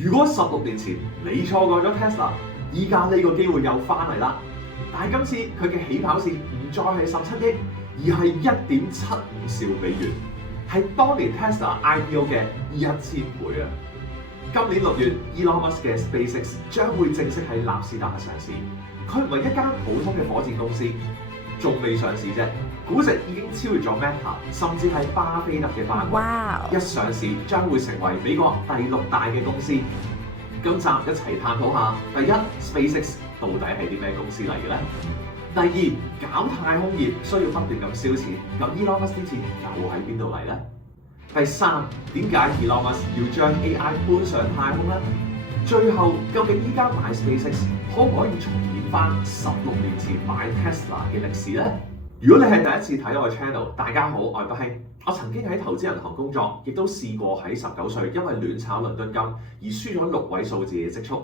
如果16年前你錯過咗 Tesla，依家呢個機會又翻嚟啦。但係今次佢嘅起跑線唔再係17億，而係1.75兆美元，係當年 Tesla IPO 嘅1000倍啊！今年6月，Elon Musk 嘅 SpaceX 將會正式喺納斯達克上市。佢唔係一間普通嘅火箭公司，仲未上市啫，估值已經超越咗 Meta， 甚至係巴菲特嘅班。哇！一上市將會成為美國第6大嘅公司。今集一齊探討下，第一 SpaceX 到底係啲咩公司嚟嘅咧？第二，搞太空業需要不斷咁燒錢，咁 Elon Musk 啲錢又喺邊度嚟咧？第三，點解 Elon Musk 要將 AI 搬上太空咧？最後，究竟依家買 SpaceX 可唔可以重演翻16年前買 Tesla 嘅歷史咧？如果你係第一次睇我嘅 channel， 大家好，我係北興。我曾經喺投資銀行工作，亦都試過喺19歲因為亂炒倫敦金而輸咗6位數字嘅積蓄。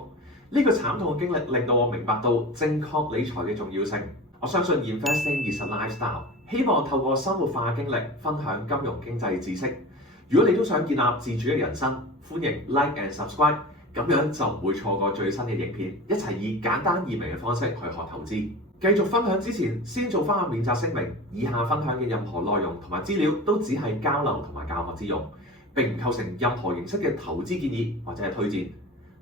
呢個慘痛嘅經歷令到我明白到正確理財嘅重要性。我相信 Investing is a lifestyle， 希望透過生活化經歷分享金融經濟知識。如果你都想建立自主嘅人生，歡迎 Like and Subscribe， 咁樣就唔會錯過最新嘅影片。一齊以簡單易明嘅方式去學投資。繼續分享之前，先做翻個免責聲明，以下分享嘅任何內容同埋資料都只係交流同埋教學之用，並唔構成任何形式嘅投資建議或者係推薦。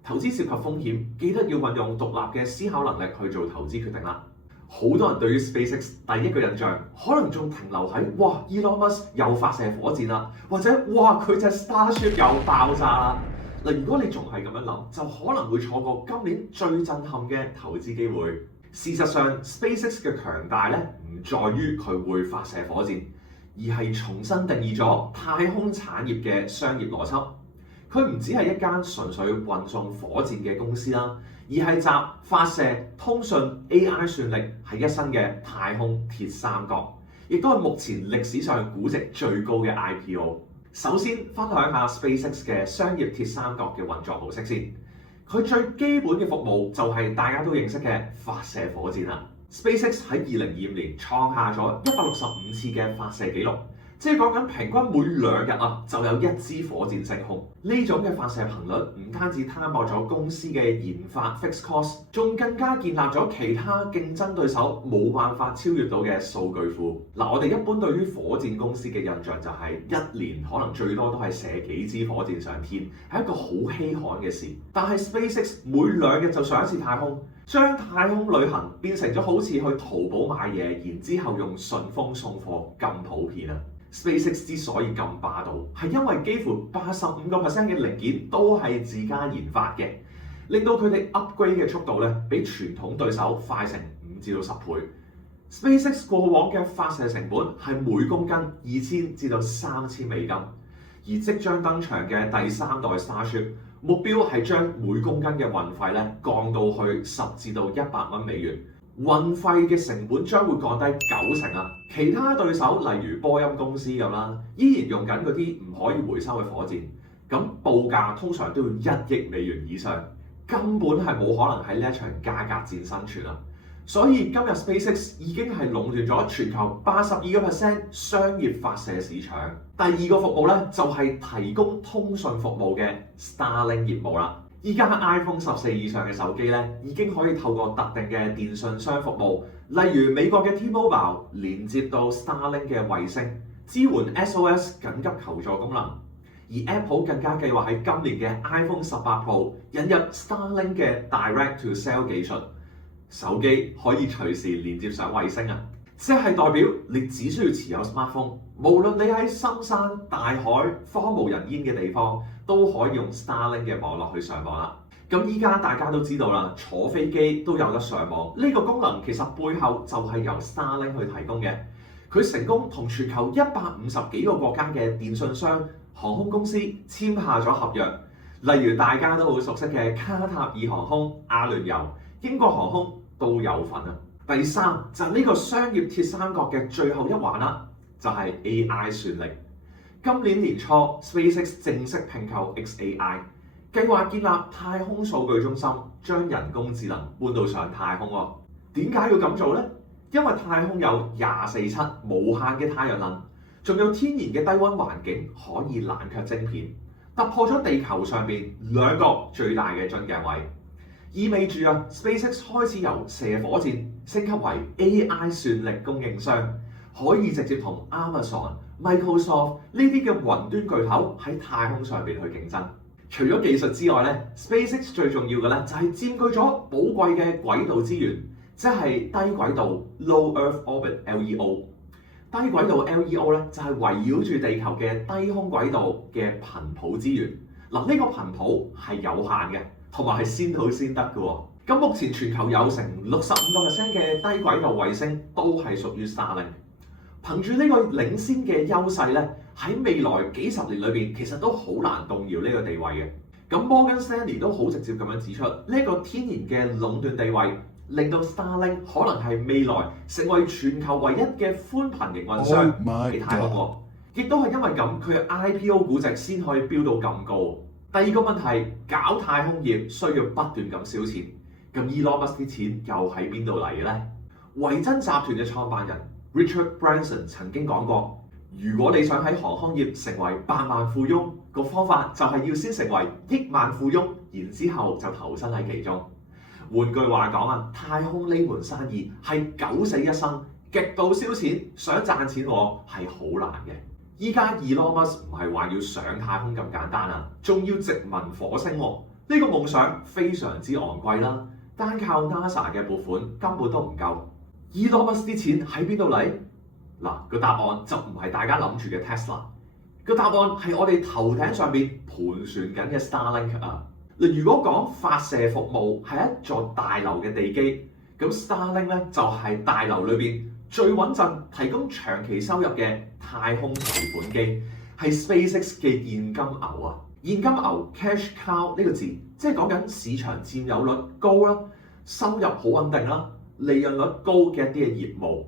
投資涉及風險，記得要運用獨立嘅思考能力去做投資決定啦。好多人對於 SpaceX 第一個印象，可能仲停留喺哇 Elon Musk 又發射火箭啦，或者哇佢隻 Starship 又爆炸啦。嗱，如果你仲係咁樣諗，就可能會錯過今年最震撼嘅投資機會。事實上 ，SpaceX 嘅強大咧，唔在於佢會發射火箭，而係重新定義咗太空產業嘅商業邏輯。佢唔只係一間純粹運送火箭嘅公司啦，而係集發射、通訊、AI 算力喺一身嘅太空鐵三角，亦都係目前歷史上估值最高嘅 IPO。首先分享下 SpaceX 嘅商業鐵三角嘅運作模式先。佢最基本嘅服務就係大家都認識嘅發射火箭啦。SpaceX 喺2025年創下咗165次嘅發射紀錄，即係講緊平均每2日就有1支火箭升空。呢種嘅發射頻率唔單止攤薄咗公司嘅研發 fixed cost， 仲更加建立咗其他競爭對手冇辦法超越到嘅數據庫。我哋一般對於火箭公司嘅印象就係一年可能最多都係射幾支火箭上天，係一個好稀罕嘅事。但係 SpaceX 每2日就上一次太空，將太空旅行變成咗好似去淘寶買嘢，然之後用順豐送貨咁普遍啊！SpaceX 之所以咁霸道，係因為幾乎85% 嘅零件都係自家研發嘅，令到佢哋 upgrade 嘅速度咧，比傳統對手快成5至到10倍。SpaceX 過往嘅發射成本係每公斤2000至到3000美金，而即將登場嘅第3代 Starship 目標係將每公斤嘅運費咧降到去10至到100蚊美元。運費嘅成本將會降低90%啊！其他對手例如波音公司咁啦，依然用緊嗰啲唔可以回收嘅火箭，咁報價通常都要1億美元以上，根本係冇可能喺呢一場價格戰生存啊！所以今日 SpaceX 已經係壟斷咗全球82% 商業發射市場。第二個服務咧就係提供通訊服務嘅 Starlink 業務啦。依家 iPhone 14以上嘅手機咧，已經可以透過特定嘅電信商服務，例如美國嘅 T-Mobile 連接到 Starlink 嘅衛星，支援 SOS 緊急求助功能。而 Apple 更加計劃喺今年嘅 iPhone 18 Pro 引入 Starlink 嘅 Direct to Cell 技術，手機可以隨時連接上衛星啊！即係代表你只需要持有 smartphone， 無論你喺深山、大海、荒無人煙嘅地方，都可以用 Starlink 嘅網絡去上網啦。咁依家大家都知道啦，坐飛機都有得上網，呢個功能其實背後就係由 Starlink 去提供嘅。佢成功同全球150幾個國家嘅電信商、航空公司簽下咗合約，例如大家都好熟悉嘅卡塔爾航空、阿聯酋、英國航空都有份啊。第三就係呢個商業鐵三角嘅最後一環啦，就係 AI 算力。今年年初 SpaceX 正式併購 XAI， 計劃建立太空數據中心，將人工智能搬到上太空喎。點解要咁做呢？因為太空有24/7無限嘅太陽能，仲有天然嘅低溫環境可以冷卻晶片。突破咗地球上邊2個最大嘅樽頸位，意味住SpaceX 開始由射火箭升級為 AI 算力供應商，可以直接同 Amazon、Microsoft 呢啲嘅雲端巨頭喺太空上邊去競爭。除咗技術之外咧，SpaceX 最重要嘅咧就係佔據咗寶貴嘅軌道資源，即係低軌道 Low Earth Orbit（LEO）。低軌道 LEO 咧就係圍繞住地球嘅低空軌道嘅頻譜資源。嗱，呢個頻譜係有限嘅，同埋係先到先得嘅喎。咁目前全球有成65% 嘅低軌道衛星都係屬於 Starlink。憑住呢個領先嘅優勢咧，喺未來幾十年裏邊，其實都好難動搖呢個地位嘅。咁 Morgan Stanley 都好直接咁樣指出，呢個天然嘅壟斷地位，令到 Starlink 可能係未來成為全球唯一嘅寬頻營運商喺太空。亦都係因為咁，佢嘅 IPO 估值先可以飆到咁高。第二個問題，搞太空業需要不斷咁燒錢。咁 Elon Musk 啲錢又喺邊度嚟嘅咧？維珍集團嘅創辦人 Richard Branson 曾經講過，如果你想喺航空業成為百萬富翁，個方法就係要先成為億萬富翁，然之後就投身喺其中。換句話講太空呢門生意係九死一生，極度燒錢，想賺錢係好難嘅。依家 Elon Musk 唔係話要上太空咁簡單仲要殖民火星呢個夢想非常之昂貴啦，單靠 NASA 嘅撥款根本都唔夠。Elon Musk 啲錢喺邊度嚟？嗱，個答案就唔係大家諗住嘅 Tesla， 個答案係我哋頭頂上邊盤旋緊嘅 Starlink 如果講發射服務係一座大樓嘅地基，咁 Starlink 咧就係大樓裏邊最穩陣、提供長期收入嘅太空提款機，係 SpaceX 嘅現金牛現金牛 cash cow 呢個字，即係講緊市場佔有率高啦，收入好穩定啦，利潤率高嘅一啲嘅業務。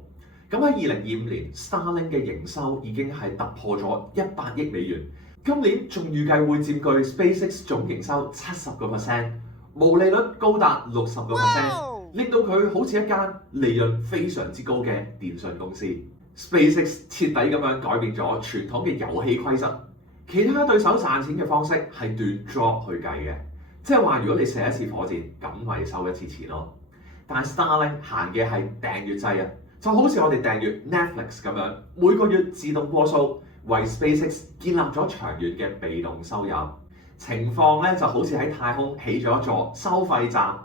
咁喺2025年 ，Starlink 嘅營收已經係突破咗100億美元。今年仲預計會佔據 SpaceX 總營收70%，毛利率高達60%，令到佢好似一間利潤非常之高嘅電訊公司。SpaceX 徹底咁樣改變咗傳統嘅遊戲規則，其他對手賺錢嘅方式係斷 drop 去計嘅，即係話如果你射一次火箭，咁咪收一次錢咯。但係 Starlink 行嘅係訂閱制就好似我哋訂閱 Netflix 咁樣，每個月自動過數，為 SpaceX 建立咗長遠嘅被動收入。情況咧就好似喺太空起咗一座收費站，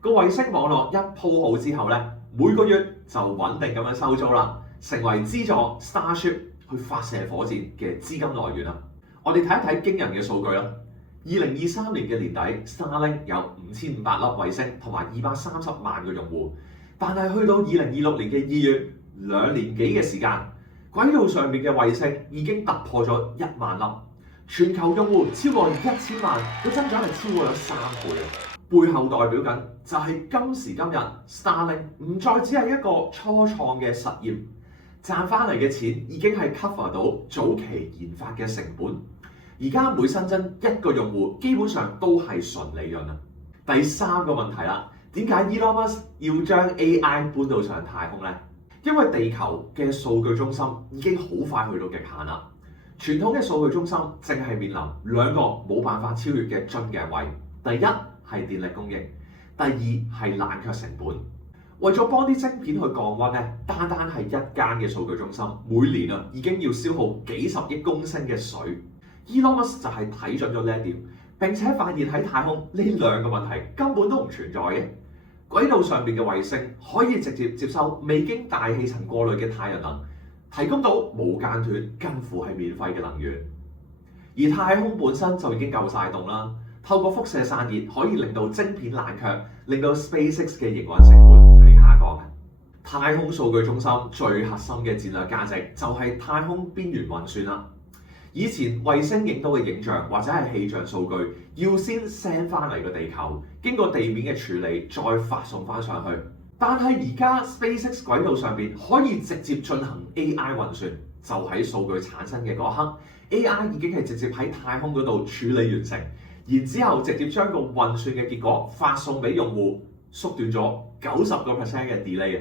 個衛星網絡一鋪好之後咧，每個月就穩定咁樣收租啦，成為資助 Starship 去發射火箭嘅資金來源啦。我哋睇一睇驚人嘅數據啦。2023年嘅年底 ，Starlink 有5500粒衛星同埋230萬個用戶。但係去到2026年嘅2月，2年幾嘅時間，軌道上面嘅衛星已經突破咗1萬粒，全球用戶超過1000萬，個增長係超過咗3倍。背後代表緊就係今時今日 Starlink 唔再只係一個初創嘅實驗，賺翻嚟嘅錢已經係 cover 到早期研發嘅成本。而家每新增一個用戶，基本上都係純利潤第三個問題啦，點解 Elon Musk 要將 AI 搬到上太空呢？因為地球嘅數據中心已經好快去到極限啦。傳統嘅數據中心正係面臨兩個冇辦法超越嘅樽頸位，第一係電力供應，第二係冷卻成本。為咗幫啲晶片去降溫咧，單係一間嘅數據中心每年已經要消耗幾十億公升嘅水。Elon Musk 就係睇準咗呢一點，並且發現喺太空呢兩個問題根本都唔存在嘅。軌道上邊嘅衛星可以直接接收未經大氣層過濾嘅太陽能，提供到無間斷、近乎係免費嘅能源。而太空本身就已經夠晒凍啦，透過輻射散熱可以令到晶片冷卻，令到 SpaceX 嘅營運成本係下降嘅。太空數據中心最核心嘅戰略價值就係太空邊緣運算啦。以前衛星影到嘅影像或者係氣象數據，要先 send 翻嚟個地球，經過地面嘅處理，再發送翻上去。但係而家 SpaceX 軌道上邊可以直接進行 AI 運算，就喺數據產生嘅嗰刻 ，AI 已經係直接喺太空嗰度處理完成，然之後直接將個運算嘅結果發送俾用戶，縮短咗90% 嘅 delay。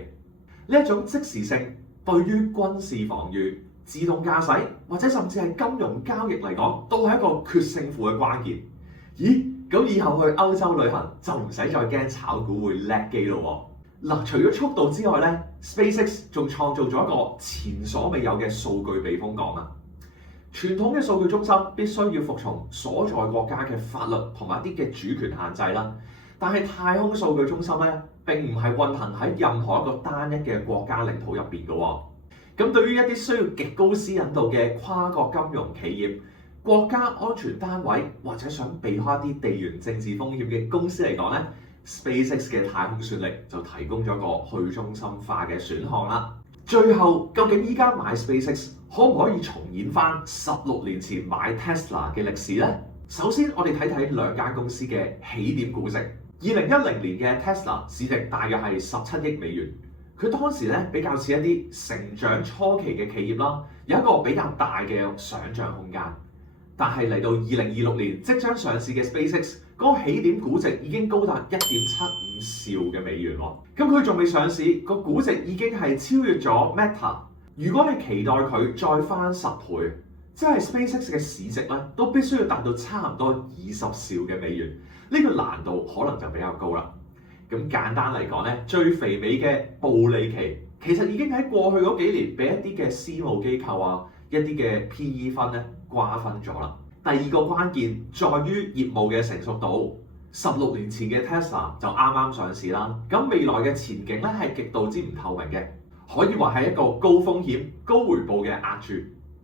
呢一種即時性對於軍事防禦、自動駕駛或者甚至係金融交易嚟講，都係一個決勝負嘅關鍵。咦？咁以後去歐洲旅行就唔使再驚炒股會叻機咯喎！嗱，除咗速度之外咧 ，SpaceX 仲創造咗一個前所未有嘅數據避風港啊！傳統嘅數據中心必須要服從所在國家嘅法律同埋一啲嘅主權限制啦，但係太空數據中心咧並唔係運行喺任何一個單一嘅國家領土入邊嘅喎。咁對於一啲需要極高私隱度嘅跨國金融企業、國家安全單位或者想避開一啲地緣政治風險嘅公司嚟講咧，SpaceX 嘅太空算力就提供咗個去中心化嘅選項啦。最後，究竟依家買 SpaceX 可唔可以重演翻16年前買 Tesla 嘅歷史呢？首先，我哋睇睇兩間公司嘅起點估值。2010年嘅 Tesla 市值大約係17億美元。佢當時咧比較似一啲成長初期嘅企業啦，有一個比較大嘅想像空間。但係嚟到2026年即將上市嘅 SpaceX，嗰個起點估值已經高達1.75兆嘅美元喎。咁佢仲未上市，個估值已經係超越咗 Meta。如果你期待佢再翻10倍，即係 SpaceX 嘅市值咧，都必須要達到差唔多20兆嘅美元。呢個難度可能就比較高啦。咁簡單嚟講咧，最肥美嘅暴利期其實已經喺過去嗰幾年俾一啲嘅私募機構啊、一啲嘅 PE 分咧瓜分咗啦。第二個關鍵在於業務嘅成熟度。16年前嘅 Tesla 就啱啱上市啦，咁未來嘅前景咧係極度之唔透明嘅，可以話係一個高風險、高回報嘅押注。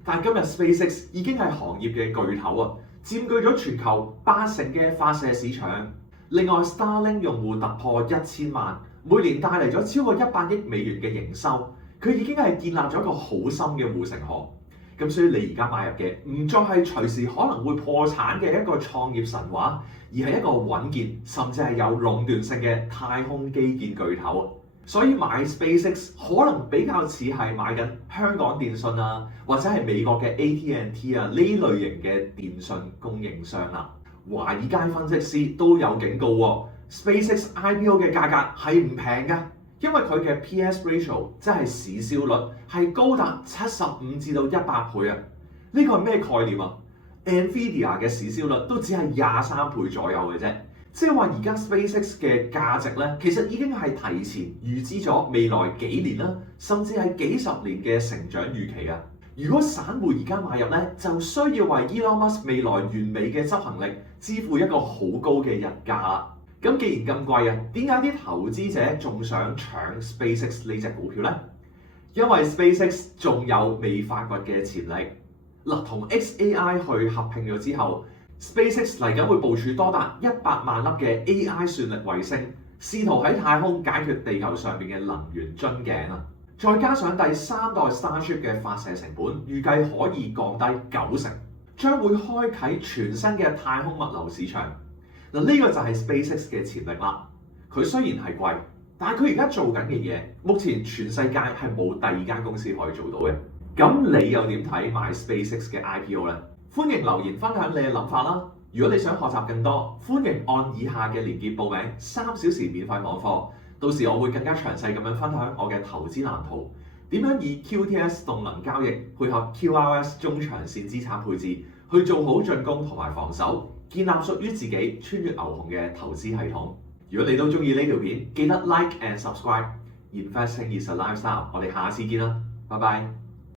但係今日 SpaceX 已經係行業嘅巨頭啊，佔據咗全球80%嘅發射市場。另外 Starlink 用戶突破1000萬，每年帶嚟咗超過100億美元嘅營收，佢已經係建立咗一個好深嘅護城河。咁所以你而家買入嘅唔再係隨時可能會破產嘅一個創業神話，而係一個穩健甚至係有壟斷性嘅太空基建巨頭。所以買 SpaceX 可能比較似係買緊香港電訊啊，或者係美國嘅 AT&T 啊呢類型嘅電訊供應商啦。華爾街分析師都有警告喎，SpaceX IPO 嘅價格係唔平㗎。因為佢嘅 PS ratio 即係市銷率係高達75至到100倍啊！呢個係咩概念啊 ？Nvidia 嘅市銷率都只係23倍左右嘅啫，即係話而家 SpaceX 嘅價值咧，其實已經係提前預知咗未來幾年啦，甚至係幾十年嘅成長預期啊！如果散戶而家買入咧，就需要為 Elon Musk 未來完美嘅執行力支付一個好高嘅日價啦。咁既然咁貴啊，點解啲投資者仲想搶 SpaceX 呢隻股票呢？因為 SpaceX 仲有未發掘嘅潛力。嗱，同 xAI 去合併咗之後 ，SpaceX 嚟緊會部署多達100萬粒嘅 AI 算力衛星，試圖喺太空解決地球上面嘅能源樽頸啊！再加上第3代 Starship 嘅發射成本預計可以降低90%，將會開啟全新嘅太空物流市場。嗱，呢個就係 SpaceX 嘅潛力啦。佢雖然係貴，但係佢而家做緊嘅嘢，目前全世界係冇第二間公司可以做到嘅。咁你又點睇買 SpaceX 嘅 IPO 呢？歡迎留言分享你嘅諗法啦。如果你想學習更多，歡迎按以下嘅連結報名3小時免費網課。到時我會更加詳細咁樣分享我嘅投資藍圖，點樣以 QTS 動能交易配合 QRS 中長線資產配置，去做好進攻同埋防守，建立屬於自己穿越牛熊嘅投資系統。如果你都中意呢條片，記得 like and subscribe。Investing is a lifestyle，我哋下次見啦，拜拜。